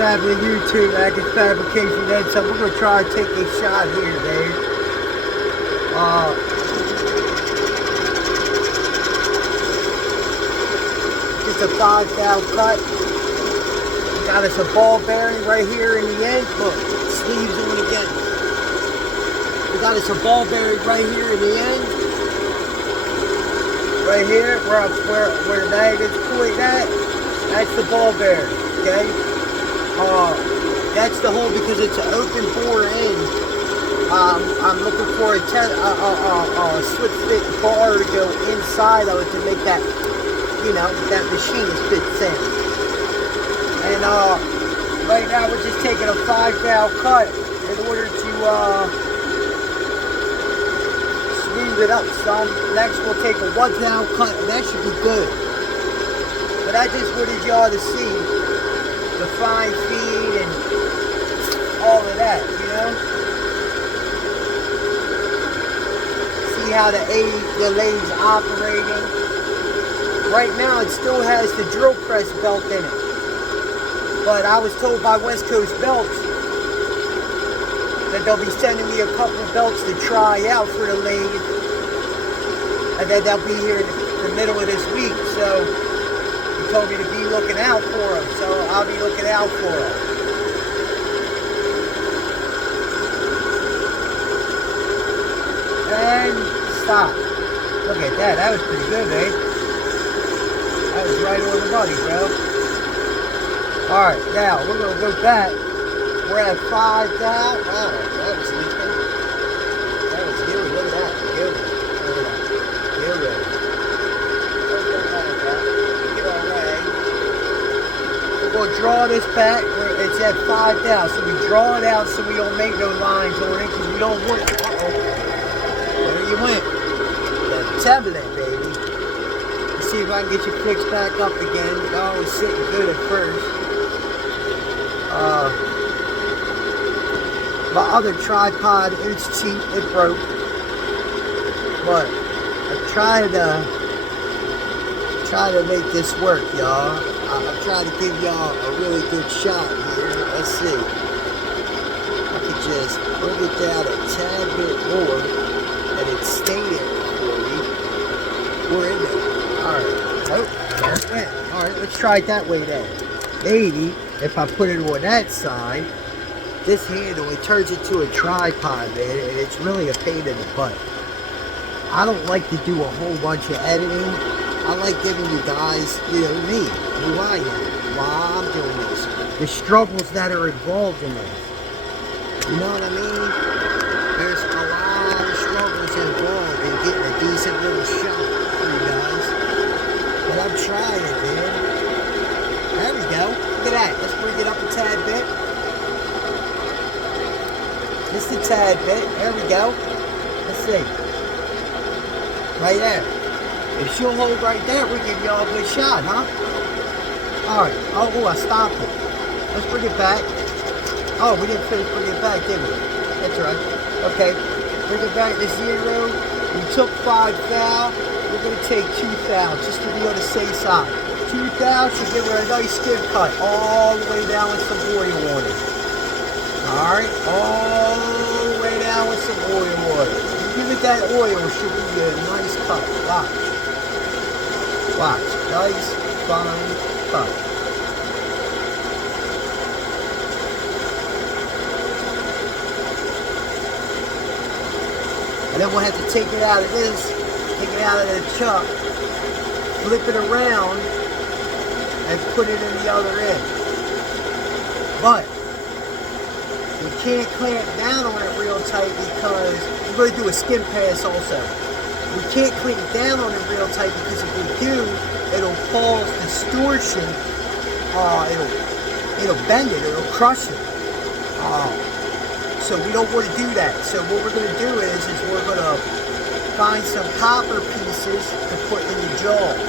happening, YouTube? Acting Fabrication Ed. So we're gonna try to take a shot here, Dave. Just a 5 cut. We got us a ball bearing right here in the end. Look, sleeves on again. We got us a ball bearing right here in the end. Right here, where the magnet's pointing at. That's the ball bearing. Okay. That's the hole because it's an open bore end. I'm looking for a switch fit bar to go inside of it to make that, you know, that machine fits in. And right now we're just taking a 5-thou cut in order to smooth it up some. Next we'll take a 1-thou cut, and that should be good. But I just wanted y'all to see the fine feed and all of that, you know? See how the lathe's operating. Right now it still has the drill press belt in it. But I was told by West Coast Belts that they'll be sending me a couple of belts to try out for the lathe. And then they'll be here in the middle of this week, so he told me to be looking out for them, so I'll be looking out for them. And stop. Look at that. That was pretty good, eh? That was right on the money, bro. Alright, now we're going to go back. We're at 5 thou. Wow, that was leaking. That was good. Look at that. Good. Look at that. Good. We're going to draw this back. It's at 5 thou. So we draw it out so we don't make no lines on it because we don't want it. There you went. The tablet, baby. Let's see if I can get you fixed back up again. Oh, it was sitting good at first. My other tripod is cheap. It broke. But I try to make this work, y'all. I'm trying to give y'all a really good shot here. Let's see. I could just bring it down a tad bit more. And it's staying there for you. We're in there. Alright. Oh, there it went. Alright, let's try it that way then. Maybe if I put it on that side, this handle, it turns into a tripod, man, and it's really a pain in the butt. I don't like to do a whole bunch of editing. I like giving you guys, you know, me, who I am, while I'm doing this. The struggles that are involved in this. You know what I mean? There's a lot of struggles involved in getting a decent little shot for you guys. But I'm trying, man. There we go. Look at that. Let's bring it up a tad bit. Just a tad bit. There we go. Let's see. Right there. If she'll hold right there, we'll give y'all a good shot, huh? Alright. Oh, I stopped it. Let's bring it back. Oh, we didn't finish bringing it back, did we? That's right. Okay. Bring it back to 0. We took 5 thou. We're going to take 2 thou just to be on the safe side. 2 thou should give her a nice skin cut all the way down with some oil on it. Alright, all the way down with some oil on it. You give it that oil, it should be a nice cut. Watch. Watch. Nice, fine cut. And then we'll have to take it out of this, take it out of the chuck, flip it around, and put it in the other end. But we can't clamp down on it real tight because we're going to do a skin pass also. We can't clamp down on it real tight because if we do, it'll cause distortion. It'll bend it. It'll crush it. So we don't want to do that. So what we're going to do is we're going to find some copper pieces to put in the jaws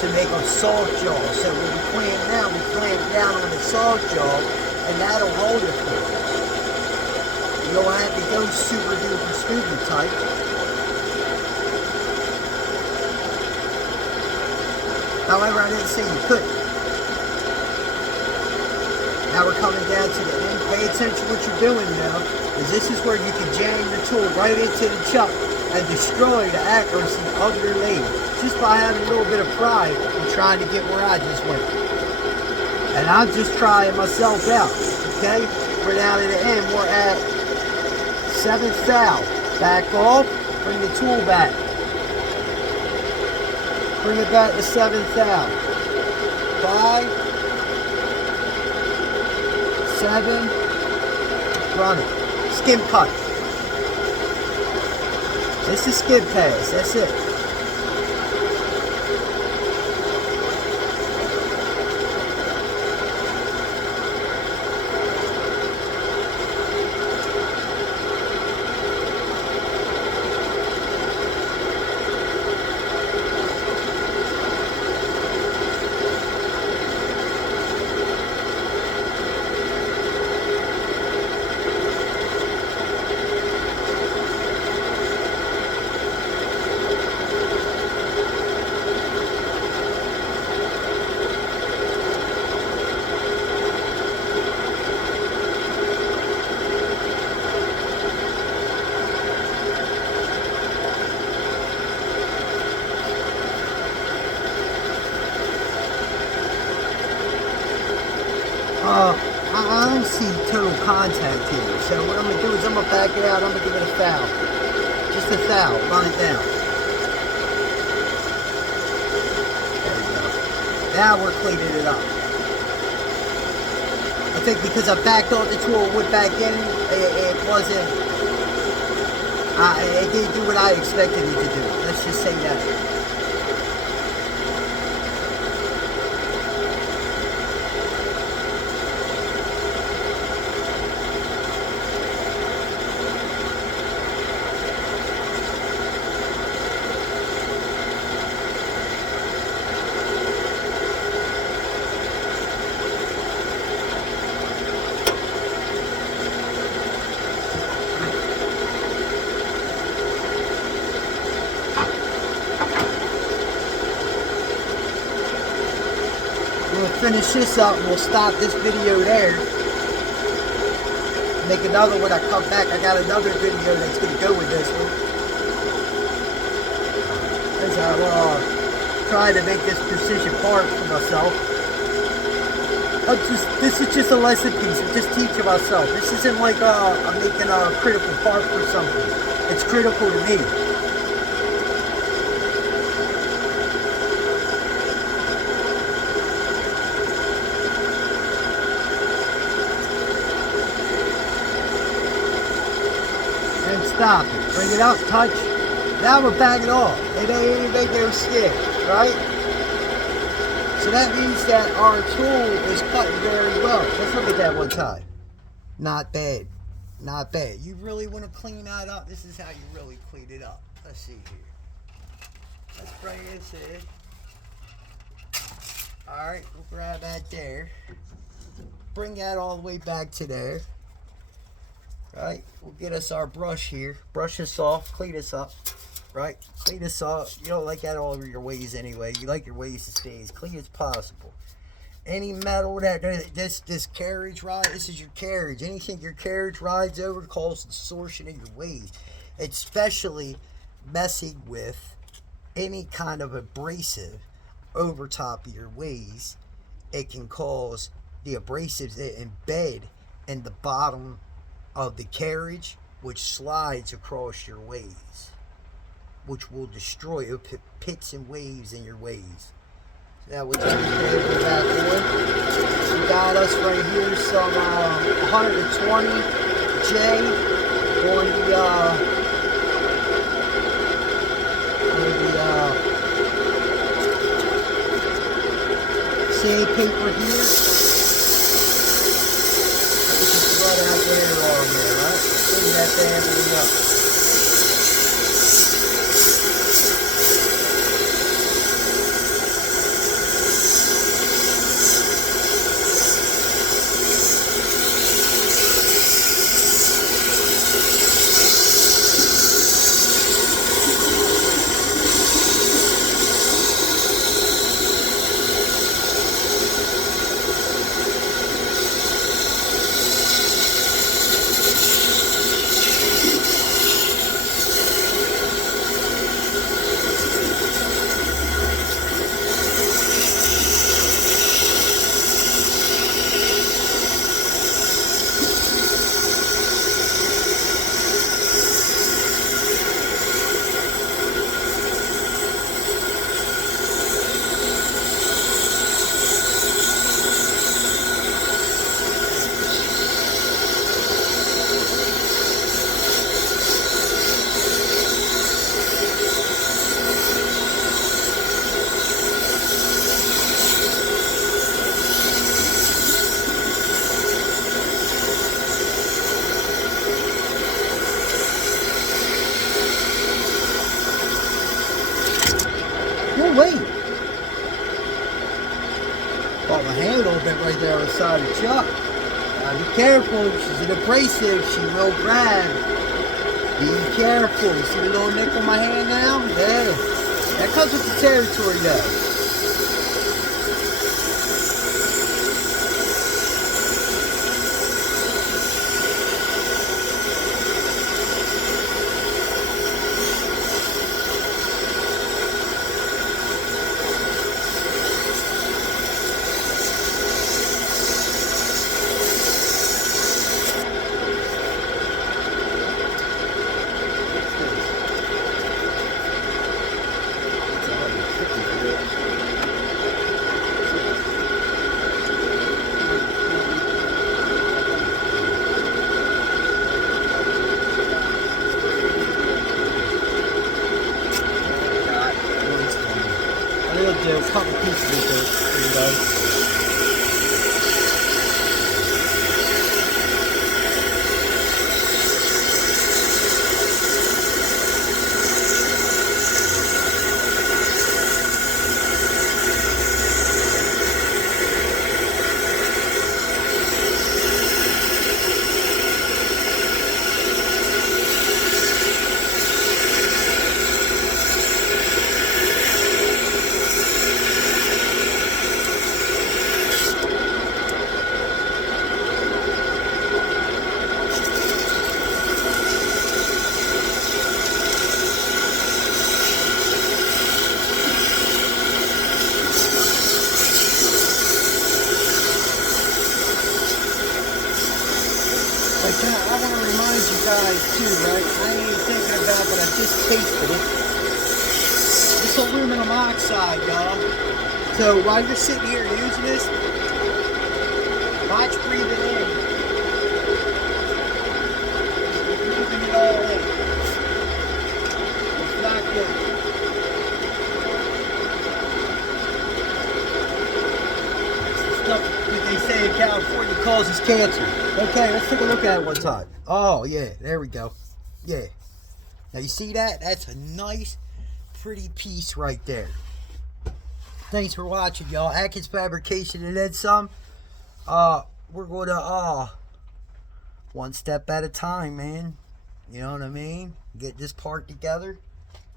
to make a soft jaw. So when we clamp down on the soft jaw, and that'll hold it for us. You don't have to go super duper stupid tight. However, I didn't say you couldn't. Now we're coming down to the end. Pay attention what you're doing now, because this is where you can jam your tool right into the chuck and destroy the accuracy of your lathe just by having a little bit of pride in trying to get where I just went. And I'm just trying myself out, okay? We're down to the end. We're at 7th thou. Back off, bring the tool back. Bring it back to 7th thou. 5, 7, run it. Skim cut. This is skid pass, that's it. I don't see total contact here. So what I'm going to do is I'm going to back it out. I'm going to give it a thou. Just a thou. Run it down. There we go. Now we're cleaning it up. I think because I backed off the tool and went back in, it wasn't... it didn't do what I expected it to do. Let's just say that. We'll finish this up and we'll stop this video there. Make another when I come back. I got another video that's going to go with this one. As I'm trying to make this precision part for myself. This is just a lesson piece. I'm just teaching myself. This isn't like I'm making a critical part for something. It's critical to me. And stop it. Bring it up, touch. Now we're backing off. It ain't make no skid, right? So that means that our tool is cutting very well. Let's look at that one time. Not bad. Not bad. You really want to clean that up? This is how you really clean it up. Let's see here. Let's bring this in. Alright, we'll grab that there. Bring that all the way back to there. Right? We'll get us our brush here. Brush this off. Clean this up. Right? Clean this up. You don't like that all over your ways anyway. You like your ways to stay as clean as possible. Any metal that this carriage rod, this is your carriage. Anything your carriage rides over causes distortion in your ways. Especially messing with any kind of abrasive over top of your ways. It can cause the abrasives that embed in the bottom of the carriage, which slides across your ways, which will destroy it, put pits and waves in your ways. So that was back on. We got us right here some 120J on the sandpaper here. Just run out there on there, right? Clean that bad boy up. little bit right there on the side of the truck. Be careful. She's an abrasive. She will grab. Be careful. You see the little nick on my hand now? Yeah. That comes with the territory, though. We'll do a couple pieces of this, you know. Like I want to remind you guys too, right? I ain't thinking about, but I just tasted it. This aluminum oxide, y'all. So while you're sitting here using this, watch breathing in. Breathing it all in. It's not good. Stuff that they say in California causes cancer. Okay, let's take a look at it one time. Oh, yeah, there we go. Yeah. Now, you see that? That's a nice, pretty piece right there. Thanks for watching, y'all. Atkins Fabrication and then some. We're going to, one step at a time, man. You know what I mean? Get this part together,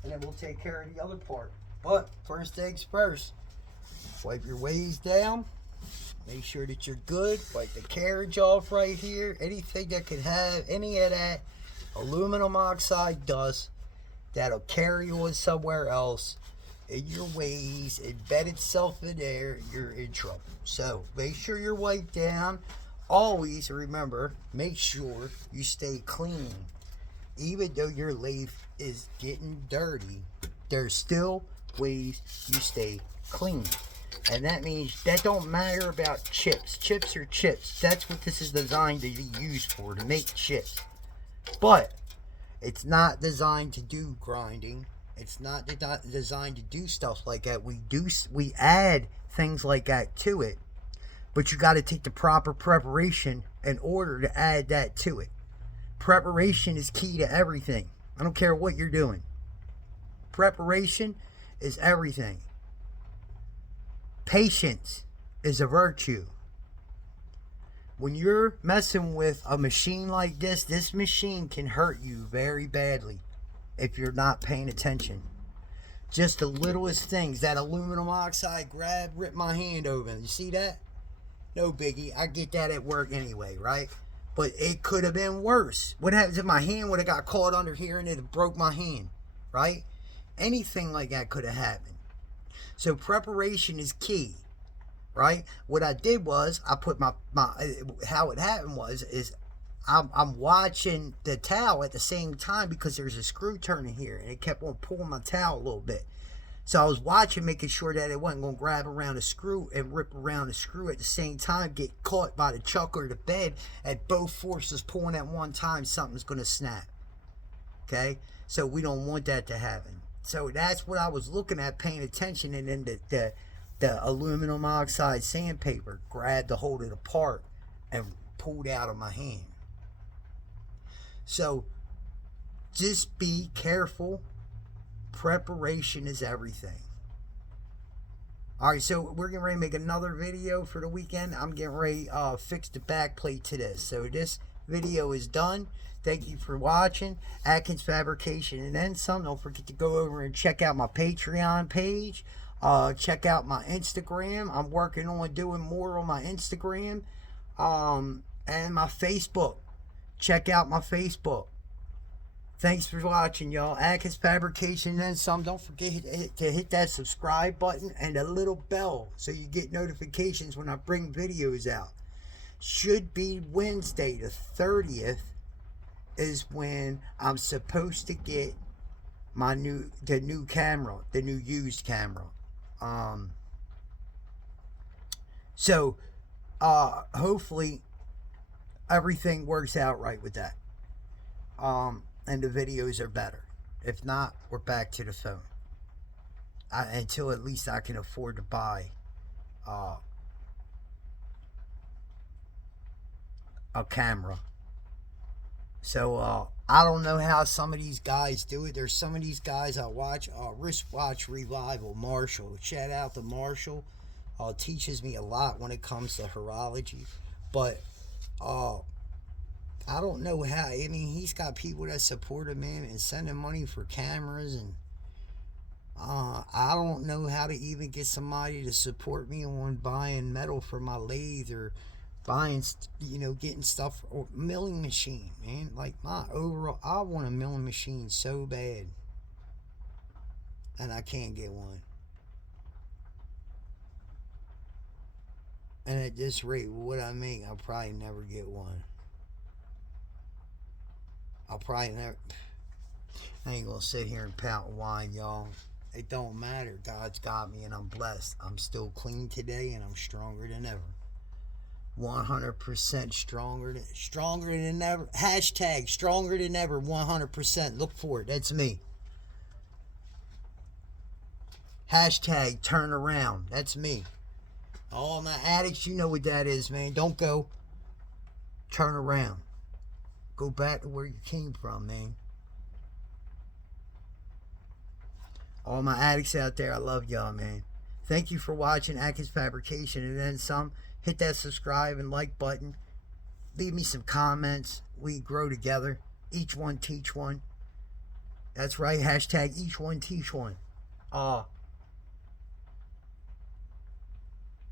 and then we'll take care of the other part. But, first things first. Wipe your ways down. Make sure that you're good. Wipe the carriage off right here. Anything that could have any of that aluminum oxide dust that'll carry on somewhere else in your ways, embed itself in there, you're in trouble. So make sure you're wiped down. Always remember, make sure you stay clean. Even though your lathe is getting dirty, there's still ways you stay clean. And that means that don't matter about chips. Chips are chips. That's what this is designed to be used for, to make chips. But it's not designed to do grinding. It's not designed to do stuff like that. We add things like that to it. But you got to take the proper preparation in order to add that to it. Preparation is key to everything. I don't care what you're doing. Preparation is everything. Patience is a virtue. When you're messing with a machine like this machine can hurt you very badly if you're not paying attention. Just the littlest things. That aluminum oxide ripped my hand open. You see that? No biggie. I get that at work anyway, right? But it could have been worse. What happens if my hand would have got caught under here and it broke my hand, right? Anything like that could have happened. So preparation is key, right? What I did was I put my how it happened is I'm watching the towel at the same time because there's a screw turning here and it kept on pulling my towel a little bit. So I was watching, making sure that it wasn't going to grab around the screw and rip around the screw at the same time, get caught by the chuck or the bed at both forces pulling at one time, something's going to snap. Okay? So we don't want that to happen. So that's what I was looking at, paying attention, and then the aluminum oxide sandpaper grabbed the hold of the part and pulled out of my hand. So just be careful. Preparation is everything. Alright, so we're getting ready to make another video for the weekend. I'm getting ready to fix the back plate to this. So this video is done. Thank you for watching. Atkins Fabrication and then some. Don't forget to go over and check out my Patreon page. Check out my Instagram. I'm working on doing more on my Instagram. And my Facebook. Check out my Facebook. Thanks for watching, y'all. Atkins Fabrication and then some. Don't forget to hit that subscribe button and the little bell so you get notifications when I bring videos out. Should be Wednesday the 30th is when I'm supposed to get my new camera, the new used camera. So hopefully everything works out right with that. And the videos are better. If not, we're back to the phone. Until at least I can afford to buy a camera. So I don't know how some of these guys do it. There's some of these guys I watch. Wristwatch Revival, Marshall. Shout out to Marshall. Teaches me a lot when it comes to horology. But I don't know how. I mean, he's got people that support him, man, and sending money for cameras, and I don't know how to even get somebody to support me on buying metal for my lathe or buying, getting stuff or milling machine, man. Like my overall, I want a milling machine so bad, and I can't get one. And at this rate, what I make, I'll probably never get one. I'll probably never. I ain't gonna sit here and pout and whine, y'all. It don't matter. God's got me and I'm blessed. I'm still clean today and I'm stronger than ever. 100% stronger than ever. Hashtag stronger than ever. 100%. Look for it. That's me. Hashtag turn around. That's me. All my addicts, you know what that is, man. Don't go. Turn around. Go back to where you came from, man. All my addicts out there, I love y'all, man. Thank you for watching Atkins Fabrication and then some. Hit that subscribe and like button. Leave me some comments. We grow together. Each one teach one. That's right. Hashtag each one teach one.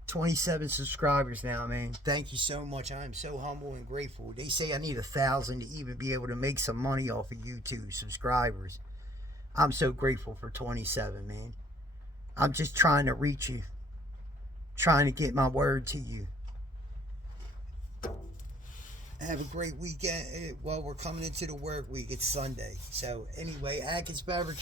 27 subscribers now, man. Thank you so much. I am so humble and grateful. They say I need 1,000 to even be able to make some money off of YouTube subscribers. I'm so grateful for 27, man. I'm just trying to reach you. Trying to get my word to you. Have a great weekend. Well, we're coming into the work week. It's Sunday. So anyway, Atkins Fabrication.